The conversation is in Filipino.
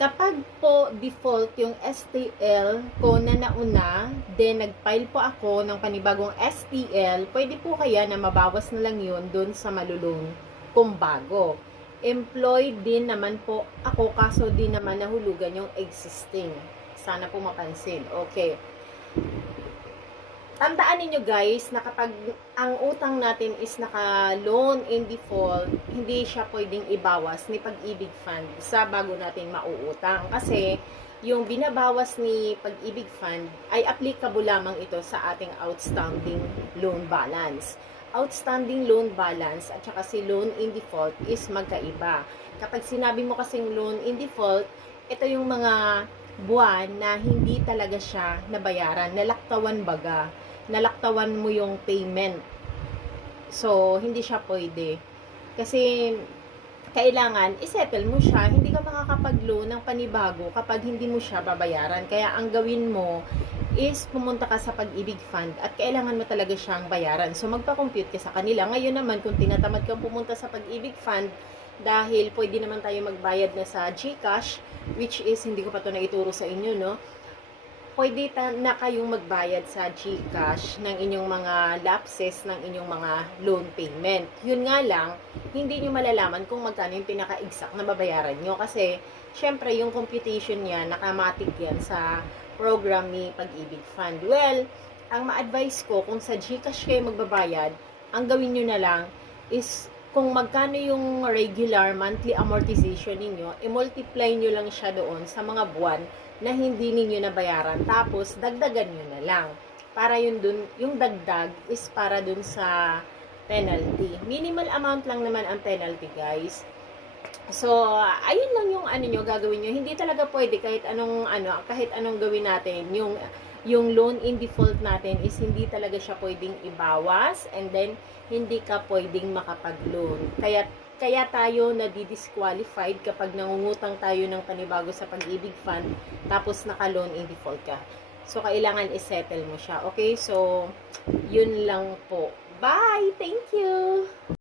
Kapag po default yung STL ko na nauna, then nag-file po ako ng panibagong STL, pwede po kaya na mabawas na lang yun dun sa malulong kung bago. Employed din naman po ako, kaso din naman nahulugan yung existing. Sana po mapansin. Okay. Tandaan ninyo guys na kapag ang utang natin is naka-loan in default, hindi siya pwedeng ibawas ni Pag-ibig Fund sa bago natin mauutang. Kasi yung binabawas ni Pag-ibig Fund ay applicable lamang ito sa ating outstanding loan balance. Outstanding loan balance at saka si loan in default is magkaiba. Kapag sinabi mo kasing loan in default, ito yung mga buwan na hindi talaga siya nabayaran, nalaktawan baga nalaktawan mo yung payment. So, hindi siya pwede. Kasi, kailangan, isettle mo siya. Hindi ka makakapag-loan ng panibago kapag hindi mo siya babayaran. Kaya, ang gawin mo is pumunta ka sa pag-ibig fund at kailangan mo talaga siyang bayaran. So, magpa-compute ka sa kanila. Ngayon naman, kung tinatamad kang pumunta sa pag-ibig fund, dahil pwede naman tayo magbayad na sa GCash, which is, hindi ko pa to naituro sa inyo, no? pwede na kayong magbayad sa GCash ng inyong mga lapses ng inyong mga loan payment. Yun nga lang, hindi nyo malalaman kung magkano yung pinaka-exact na babayaran nyo kasi syempre yung computation niya nakamatic yan sa program ni Pag-ibig Fund. Well, ang ma-advise ko kung sa GCash kayo magbabayad, ang gawin nyo na lang is kung magkano yung regular monthly amortization ninyo, i-multiply nyo lang siya doon sa mga buwan na hindi ninyo nabayaran. Tapos, dagdagan nyo na lang. Para yun dun, yung dagdag is para dun sa penalty. Minimal amount lang naman ang penalty, guys. So, ayun lang yung ano nyo, gagawin nyo. Hindi talaga pwede kahit anong, ano, kahit anong gawin natin. Yung, yung loan in default natin is hindi talaga siya pwedeng ibawas and then hindi ka pwedeng makapag-loan. Kaya kaya tayo na disqualified kapag nangungutang tayo ng panibago sa pag-ibig fund tapos naka-loan in default ka. So, kailangan isettle mo siya. Okay? So, yun lang po. Bye! Thank you!